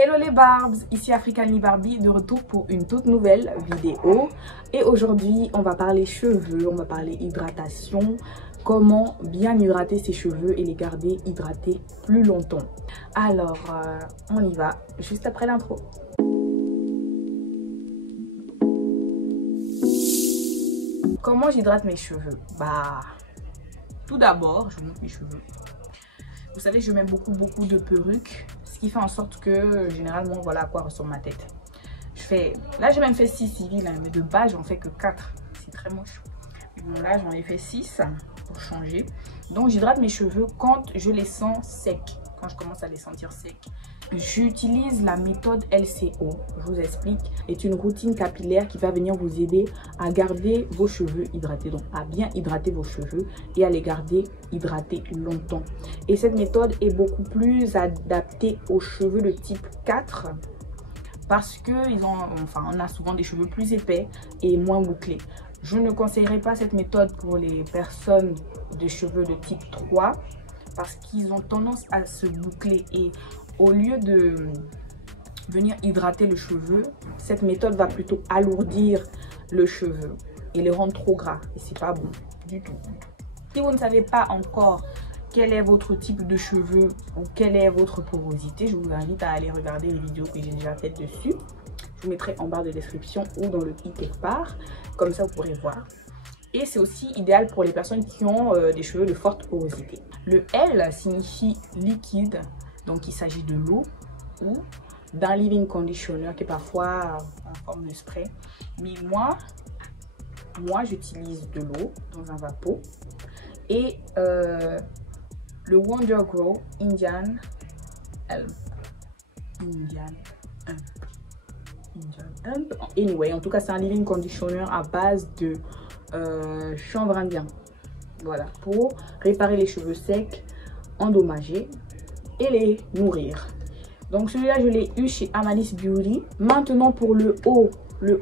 Hello les Barbs, ici African Barbie de retour pour une toute nouvelle vidéo. Et aujourd'hui on va parler cheveux, on va parler hydratation, comment bien hydrater ses cheveux et les garder hydratés plus longtemps. Alors on y va juste après l'intro. Comment j'hydrate mes cheveux? Tout d'abord, je vous montre mes cheveux. Vous savez, je mets beaucoup de perruques, ce qui fait en sorte que généralement, voilà à quoi ressemble ma tête. Là j'ai même fait 6 civils, hein, mais de base j'en fais que 4. C'est très moche. Bon, là j'en ai fait 6 pour changer. Donc j'hydrate mes cheveux quand je les sens secs, quand je commence à les sentir secs. J'utilise la méthode LCO, je vous explique, est une routine capillaire qui va venir vous aider à garder vos cheveux hydratés, donc à bien hydrater vos cheveux et à les garder hydratés longtemps. Et cette méthode est beaucoup plus adaptée aux cheveux de type 4 parce que on a souvent des cheveux plus épais et moins bouclés. Je ne conseillerais pas cette méthode pour les personnes de cheveux de type 3 parce qu'ils ont tendance à se boucler et au lieu de venir hydrater le cheveu, cette méthode va plutôt alourdir le cheveu et les rendre trop gras. Et c'est pas bon du tout. Si vous ne savez pas encore quel est votre type de cheveux ou quelle est votre porosité, je vous invite à aller regarder les vidéos que j'ai déjà faites dessus. Je vous mettrai en barre de description ou dans le i quelque part. Comme ça, vous pourrez voir. Et c'est aussi idéal pour les personnes qui ont des cheveux de forte porosité. Le L signifie liquide. Donc, il s'agit de l'eau ou d'un leave-in conditioner qui est parfois en forme de spray. Mais moi j'utilise de l'eau dans un vapeau. Et le Wonder Grow Indian Hemp. Anyway, en tout cas, c'est un leave-in conditioner à base de chanvre indien. Voilà, pour réparer les cheveux secs, endommagés et les nourrir. Donc celui-là je l'ai eu chez Amanis Beauty. Maintenant pour le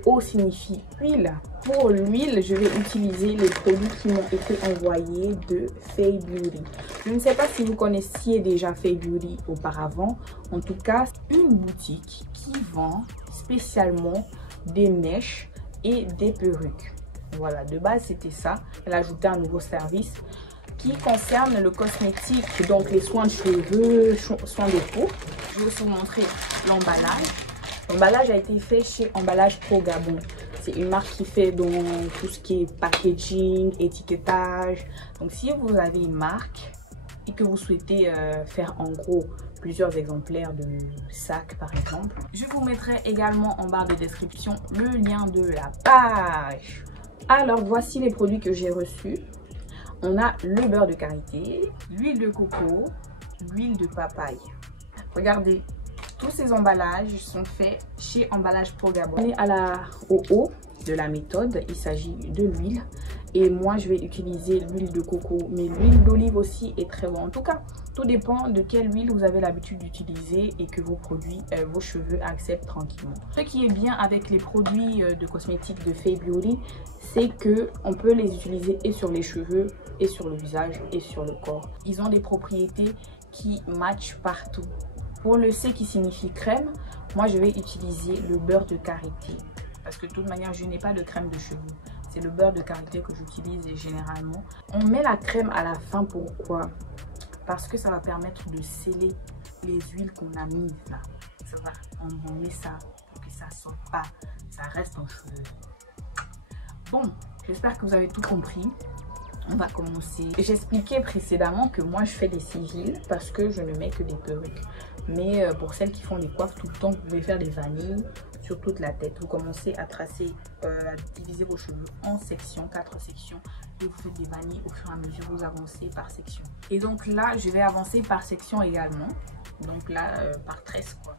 O signifie huile. Pour l'huile, je vais utiliser les produits qui m'ont été envoyés de Fay Beauty. Je ne sais pas si vous connaissiez déjà Fay Beauty auparavant. En tout cas, une boutique qui vend spécialement des mèches et des perruques. Voilà, de base c'était ça. Elle a ajouté un nouveau service qui concerne le cosmétique, donc les soins de cheveux, soins de peau. Je vais aussi vous montrer l'emballage. L'emballage a été fait chez Emballage Pro Gabon. C'est une marque qui fait donc tout ce qui est packaging, étiquetage. Donc si vous avez une marque et que vous souhaitez faire en gros plusieurs exemplaires de sacs par exemple, je vous mettrai également en barre de description le lien de la page. Alors voici les produits que j'ai reçus. On a le beurre de karité, l'huile de coco, l'huile de papaye. Regardez, tous ces emballages sont faits chez Emballage Pro Gabon. On est au haut de la méthode, il s'agit de l'huile. Et moi, je vais utiliser l'huile de coco, mais l'huile d'olive aussi est très bon. En tout cas, tout dépend de quelle huile vous avez l'habitude d'utiliser et que vos cheveux acceptent tranquillement. Ce qui est bien avec les produits de cosmétiques de Fay Beauty, c'est qu'on peut les utiliser et sur les cheveux, et sur le visage, et sur le corps. Ils ont des propriétés qui matchent partout. Pour le C qui signifie crème, moi je vais utiliser le beurre de karité. Parce que de toute manière, je n'ai pas de crème de cheveux. C'est le beurre de karité que j'utilise généralement. On met la crème à la fin, pourquoi? Parce que ça va permettre de sceller les huiles qu'on a mises là. On met ça pour que ça ne sorte pas, ça reste en cheveux. Bon, j'espère que vous avez tout compris. On va commencer. J'expliquais précédemment que moi je fais des civils parce que je ne mets que des perruques. Mais pour celles qui font des coiffes tout le temps, vous pouvez faire des vanilles sur toute la tête. Vous commencez à tracer, à diviser vos cheveux en sections, 4 sections. Et vous faites des vanilles au fur et à mesure, vous avancez par section. Et donc là, je vais avancer par section également. Donc là, par tresse quoi.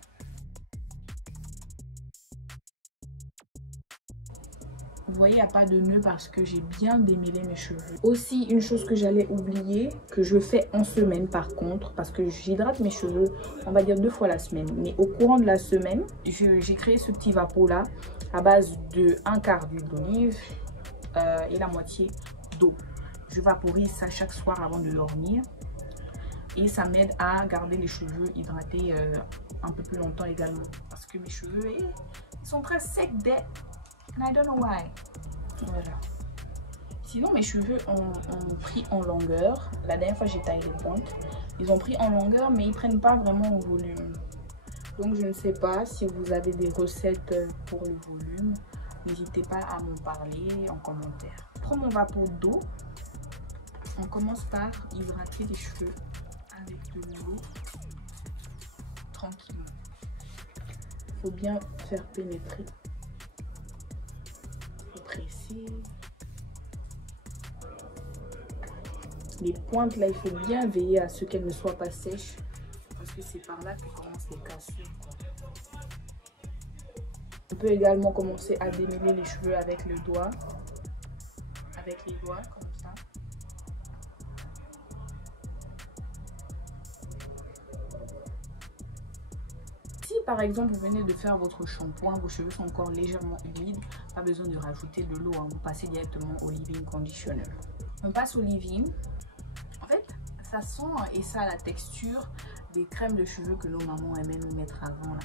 Vous voyez, il n'y a pas de nœud parce que j'ai bien démêlé mes cheveux. Aussi, une chose que j'allais oublier, que je fais en semaine par contre, parce que j'hydrate mes cheveux, on va dire 2 fois la semaine. Mais au courant de la semaine, j'ai créé ce petit vapeau là à base de 1/4 d'huile d'olive et la moitié d'eau. Je vaporise ça chaque soir avant de dormir. Et ça m'aide à garder les cheveux hydratés un peu plus longtemps également. Parce que mes cheveux ils sont très secs and I don't know why. Voilà. Sinon mes cheveux ont pris en longueur. La dernière fois j'ai taillé les pointes. Ils ont pris en longueur mais ils prennent pas vraiment au volume. Donc je ne sais pas si vous avez des recettes pour le volume. N'hésitez pas à m'en parler en commentaire. Je prends mon vapeau d'eau. On commence par hydrater les cheveux avec de l'eau tranquillement. Il faut bien faire pénétrer. Il faut presser. Les pointes là, il faut bien veiller à ce qu'elles ne soient pas sèches parce que c'est par là que commencent les cassures. On peut également commencer à démêler les cheveux avec le doigt, avec les doigts comme ça. Si par exemple vous venez de faire votre shampoing, vos cheveux sont encore légèrement humides, pas besoin de rajouter de l'eau, hein, vous passez directement au leave-in conditioner. On passe au leave-in. En fait, ça sent et ça a la texture des crèmes de cheveux que nos mamans aimaient nous mettre avant là.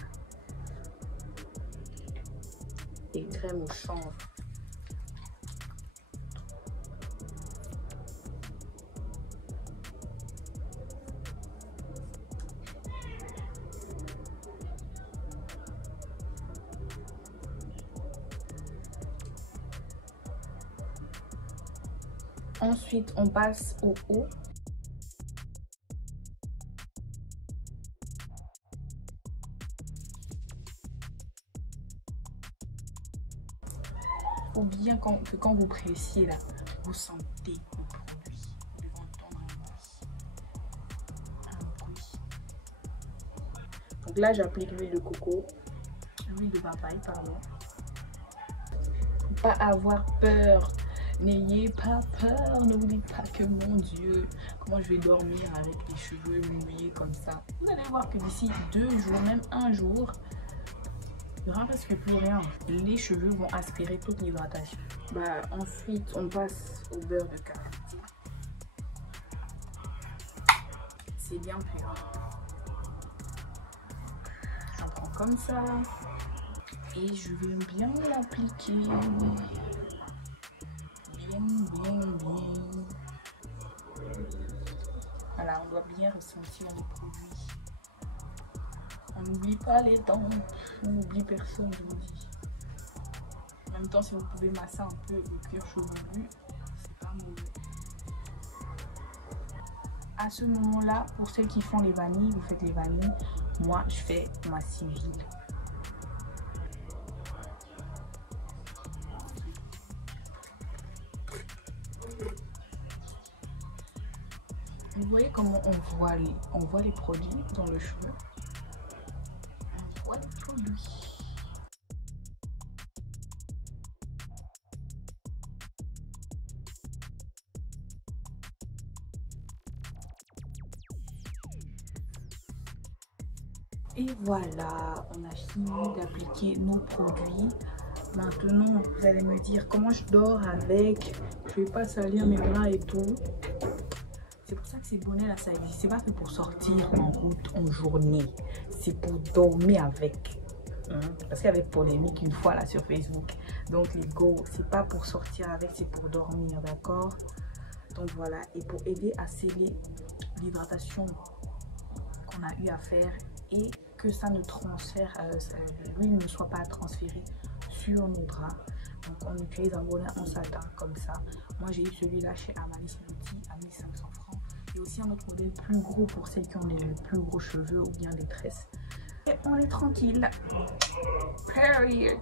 Des crèmes au chanvre. Ensuite, on passe au haut. Ou bien que quand vous pressiez là, vous sentez le produit. Vous devez entendre un bruit. Donc là, j'applique l'huile de coco, l'huile de papaye, pardon. Faut pas avoir peur. N'ayez pas peur, ne vous dites pas que mon Dieu, comment je vais dormir avec les cheveux mouillés comme ça. Vous allez voir que d'ici 2 jours, même 1 jour, il n'y aura presque plus rien. Les cheveux vont aspirer toute l'hydratation. Ensuite, on passe au beurre de karité. C'est bien pur. J'en prends comme ça. Et je vais bien l'appliquer. Bien. Voilà, on doit bien ressentir les produits. On n'oublie pas les dents. On n'oublie personne, je vous dis. En même temps, si vous pouvez masser un peu le cuir chevelu, c'est pas mauvais. À ce moment-là, pour celles qui font les vanilles, vous faites les vanilles. Moi, je fais ma civile. Vous voyez comment on voit les produits dans le cheveu. On voit les produits. Et voilà, on a fini d'appliquer nos produits. Maintenant, vous allez me dire comment je dors avec. Je vais pas salir mes bras et tout. C'est pour ça que ces bonnets là, ça existe. C'est pas que pour sortir en route en journée. C'est pour dormir avec. Parce qu'il y avait polémique une fois là sur Facebook. Donc les go, c'est pas pour sortir avec, c'est pour dormir, d'accord? Donc voilà, et pour aider à sceller l'hydratation qu'on a eu à faire et que ça ne transfère, l'huile ne soit pas transférée sur nos draps. Donc on utilise un bonnet en satin comme ça. Moi j'ai eu celui-là chez Amanis Beauty à 1500 francs. Il y a aussi un autre modèle plus gros pour celles qui ont les plus gros cheveux ou bien des tresses. Et on est tranquille. Period.